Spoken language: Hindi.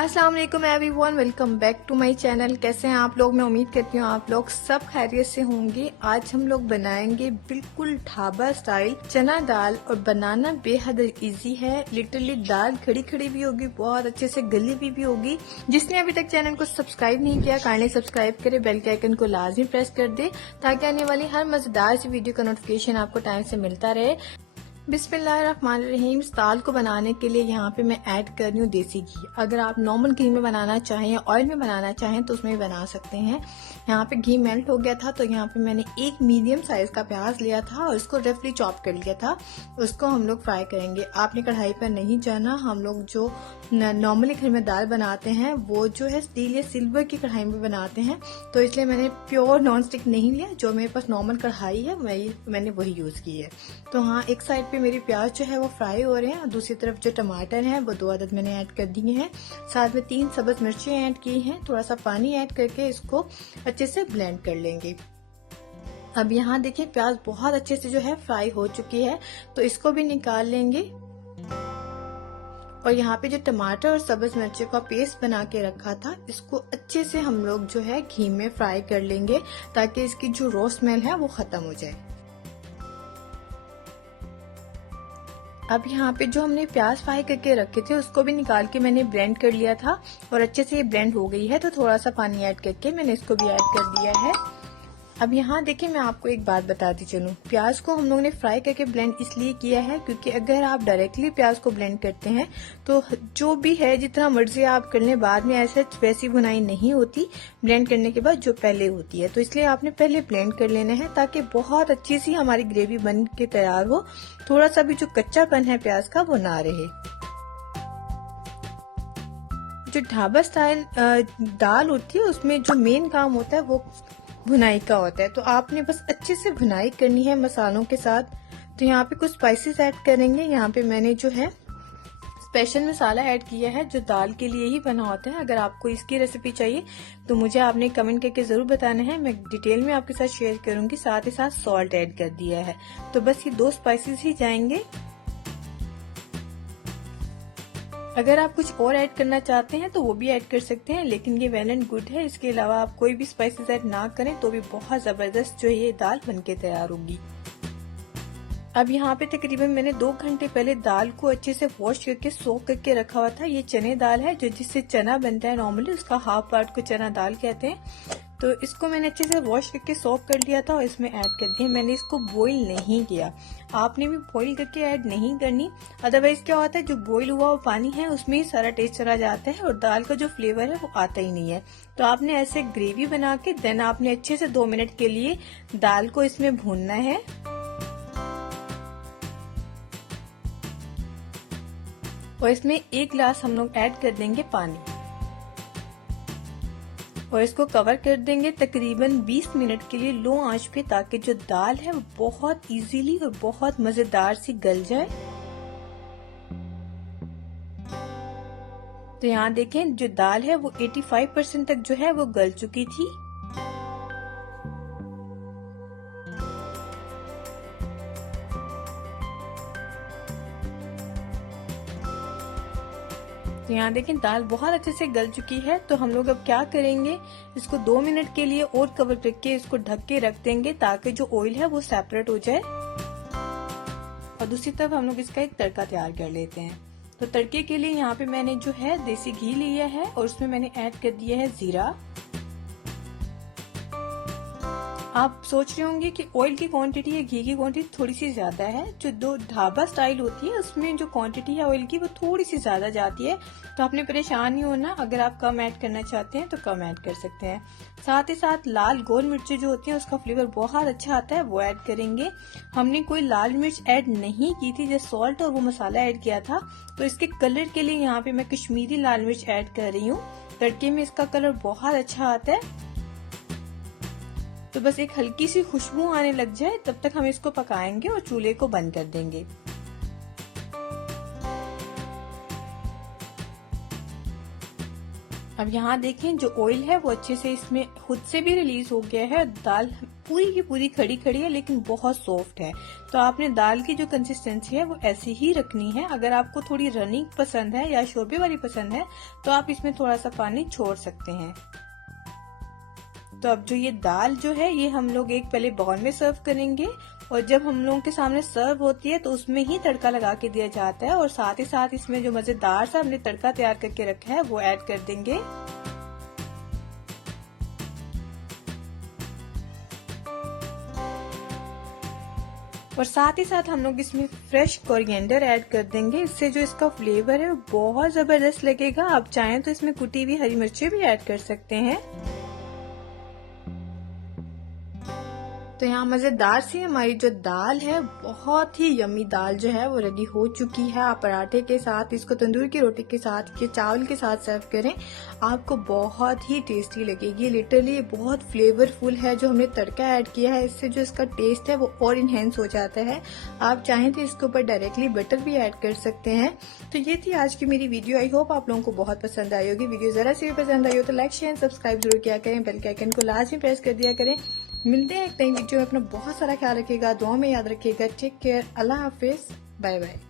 अस्सलाम वालेकुम everyone, welcome back to my channel. कैसे हैं आप लोग? मैं उम्मीद करती हूँ आप लोग सब खैरियत से होंगे। आज हम लोग बनाएंगे बिल्कुल ढाबा स्टाइल चना दाल, और बनाना बेहद इजी है। लिटरली दाल खड़ी खड़ी भी होगी, बहुत अच्छे से गली भी होगी। जिसने अभी तक चैनल को सब्सक्राइब नहीं किया, काइंडली सब्सक्राइब करे, बेल के आइकन को लाजमी प्रेस कर दे ताकि आने वाली हर मजेदार सी वीडियो का नोटिफिकेशन आपको टाइम से मिलता रहे। बिस्मिल्लाहिर्रहमानिर्रहीम। इस दाल को बनाने के लिए यहाँ पे मैं ऐड कर रही हूँ देसी घी। अगर आप नॉर्मल घी में बनाना चाहें, ऑयल में बनाना चाहें तो उसमें भी बना सकते हैं। यहाँ पे घी मेल्ट हो गया था तो यहाँ पे मैंने एक मीडियम साइज का प्याज लिया था और इसको रफली चॉप कर लिया था। उसको हम लोग फ्राई करेंगे। आपने कढ़ाई पर नहीं जाना। हम लोग जो नॉर्मली घर में दाल बनाते हैं वो जो है स्टील या सिल्वर की कढ़ाई में बनाते हैं, तो इसलिए मैंने प्योर नॉन स्टिक नहीं लिया। जो मेरे पास नॉर्मल कढ़ाई है मैंने वही यूज की है। तो हाँ, एक साइड पे मेरी प्याज जो है वो फ्राई हो रहे हैं और दूसरी तरफ जो टमाटर हैं वो 2 अदद मैंने ऐड कर दिए हैं। साथ में 3 सब्ज मिर्चें ऐड की हैं। थोड़ा सा पानी ऐड करके इसको अच्छे से ब्लेंड कर लेंगे। अब यहाँ देखिए प्याज बहुत अच्छे से जो है फ्राई हो चुकी है, तो इसको भी निकाल लेंगे। और यहाँ पे जो टमाटर और सब्ज मिर्ची का पेस्ट बना के रखा था, इसको अच्छे से हम लोग जो है घी में फ्राई कर लेंगे ताकि इसकी जो रॉ स्मेल है वो खत्म हो जाए। अब यहाँ पे जो हमने प्याज फ्राई करके रखे थे उसको भी निकाल के मैंने ब्लेंड कर लिया था और अच्छे से ये ब्लेंड हो गई है। तो थोड़ा सा पानी ऐड करके मैंने इसको भी ऐड कर दिया है। अब यहाँ देखिए मैं आपको एक बात बताती चलूं, प्याज को हम लोगों ने फ्राई करके ब्लेंड इसलिए किया है क्योंकि अगर आप डायरेक्टली प्याज को ब्लेंड करते हैं तो जो भी है जितना मर्जी आप कर लें, बाद में ऐसे वैसी भुनाई नहीं होती ब्लेंड करने के बाद जो पहले होती है। तो इसलिए आपने पहले ब्लेंड कर लेना है ताकि बहुत अच्छी सी हमारी ग्रेवी बन के तैयार हो। थोड़ा सा भी जो कच्चापन है प्याज का वो ना रहे। जो ढाबा स्टाइल दाल होती है उसमें जो मेन काम होता है वो भुनाई का होता है। तो आपने बस अच्छे से भुनाई करनी है मसालों के साथ। तो यहाँ पे कुछ स्पाइसेस ऐड करेंगे। यहाँ पे मैंने जो है स्पेशल मसाला ऐड किया है जो दाल के लिए ही बना होता है। अगर आपको इसकी रेसिपी चाहिए तो मुझे आपने कमेंट करके जरूर बताना है, मैं डिटेल में आपके साथ शेयर करूंगी। साथ ही साथ सॉल्ट ऐड कर दिया है। तो बस ये 2 स्पाइसेस ही जाएंगे। अगर आप कुछ और ऐड करना चाहते हैं तो वो भी ऐड कर सकते हैं, लेकिन ये वेल एंड गुड है। इसके अलावा आप कोई भी स्पाइसेस ऐड ना करें तो भी बहुत जबरदस्त जो ये दाल बनके तैयार होगी। अब यहाँ पे तकरीबन मैंने 2 घंटे पहले दाल को अच्छे से वॉश करके सोक करके रखा हुआ था। ये चने दाल है जो जिससे चना बनता है नॉर्मली, उसका हाफ पार्ट को चना दाल कहते हैं। तो इसको मैंने अच्छे से वॉश करके सोक कर लिया था और इसमें ऐड कर दिया। मैंने इसको बॉईल नहीं किया। आपने भी बॉईल करके ऐड नहीं करनी, अदरवाइज क्या होता है जो बॉईल हुआ पानी है उसमें ही सारा टेस्ट चला जाता है और दाल का जो फ्लेवर है वो आता ही नहीं है। तो आपने ऐसे ग्रेवी बना के देन आपने अच्छे से 2 मिनट के लिए दाल को इसमें भूनना है। और इसमें 1 गिलास हम लोग ऐड कर देंगे पानी और इसको कवर कर देंगे तकरीबन 20 मिनट के लिए लो आंच पे, ताकि जो दाल है वो बहुत इजीली और बहुत मजेदार सी गल जाए। तो यहाँ देखें जो दाल है वो 85% तक जो है वो गल चुकी थी। तो यहाँ देखें दाल बहुत अच्छे से गल चुकी है। तो हम लोग अब क्या करेंगे, इसको 2 मिनट के लिए और कवर करके इसको ढक के रख देंगे ताकि जो ऑयल है वो सेपरेट हो जाए। और दूसरी तरफ हम लोग इसका एक तड़का तैयार कर लेते हैं। तो तड़के के लिए यहाँ पे मैंने जो है देसी घी लिया है और उसमें मैंने ऐड कर दिया है जीरा। आप सोच रहे होंगे कि ऑयल की क्वांटिटी या घी की क्वांटिटी थोड़ी सी ज्यादा है। जो 2 ढाबा स्टाइल होती है उसमें जो क्वांटिटी है ऑयल की वो थोड़ी सी ज्यादा जाती है। तो आपने परेशान नहीं होना, अगर आप कम ऐड करना चाहते हैं तो कम ऐड कर सकते हैं। साथ ही साथ लाल गोल मिर्ची जो होती है उसका फ्लेवर बहुत अच्छा आता है, वो ऐड करेंगे। हमने कोई लाल मिर्च ऐड नहीं की थी, जस्ट सॉल्ट और वो मसाला ऐड किया था। तो इसके कलर के लिए यहाँ पे मैं कश्मीरी लाल मिर्च ऐड कर रही हूँ। तड़के में इसका कलर बहुत अच्छा आता है। तो बस एक हल्की सी खुशबू आने लग जाए तब तक हम इसको पकाएंगे और चूल्हे को बंद कर देंगे। अब यहाँ देखें जो ऑयल है वो अच्छे से इसमें खुद से भी रिलीज हो गया है। दाल पूरी की पूरी खड़ी खड़ी है लेकिन बहुत सॉफ्ट है। तो आपने दाल की जो कंसिस्टेंसी है वो ऐसी ही रखनी है। अगर आपको थोड़ी रनिंग पसंद है या शोरबे वाली पसंद है तो आप इसमें थोड़ा सा पानी छोड़ सकते हैं। तो अब जो ये दाल जो है ये हम लोग एक पहले बाउल में सर्व करेंगे, और जब हम लोगों के सामने सर्व होती है तो उसमें ही तड़का लगा के दिया जाता है, और साथ ही साथ इसमें जो मजेदार सा हमने तड़का तैयार करके रखा है वो ऐड कर देंगे। और साथ ही साथ हम लोग इसमें फ्रेश कोरिएंडर ऐड कर देंगे। इससे जो इसका फ्लेवर है वो बहुत जबरदस्त लगेगा। आप चाहें तो इसमें कुटी हुई हरी मिर्ची भी ऐड कर सकते हैं। तो यहाँ मजेदार सी हमारी जो दाल है, बहुत ही यमी दाल जो है वो रेडी हो चुकी है। आप पराठे के साथ, इसको तंदूर की रोटी के साथ या चावल के साथ सर्व करें, आपको बहुत ही टेस्टी लगेगी। लिटरली बहुत फ्लेवरफुल है। जो हमने तड़का ऐड किया है इससे जो इसका टेस्ट है वो और इनहेंस हो जाता है। आप चाहें तो इसके ऊपर डायरेक्टली बटर भी ऐड कर सकते हैं। तो ये थी आज की मेरी वीडियो। आई होप आप लोगों को बहुत पसंद आई होगी। वीडियो जरा सी भी पसंद आई हो तो लाइक शेयर सब्सक्राइब जरूर किया करें। बेल के आइकन को लाजमी प्रेस कर दिया करें। मिलते हैं एक नई वीडियो में। अपना बहुत सारा ख्याल रखिएगा, दुआ में याद रखिएगा। टेक केयर, अल्लाह हाफिज, बाय बाय।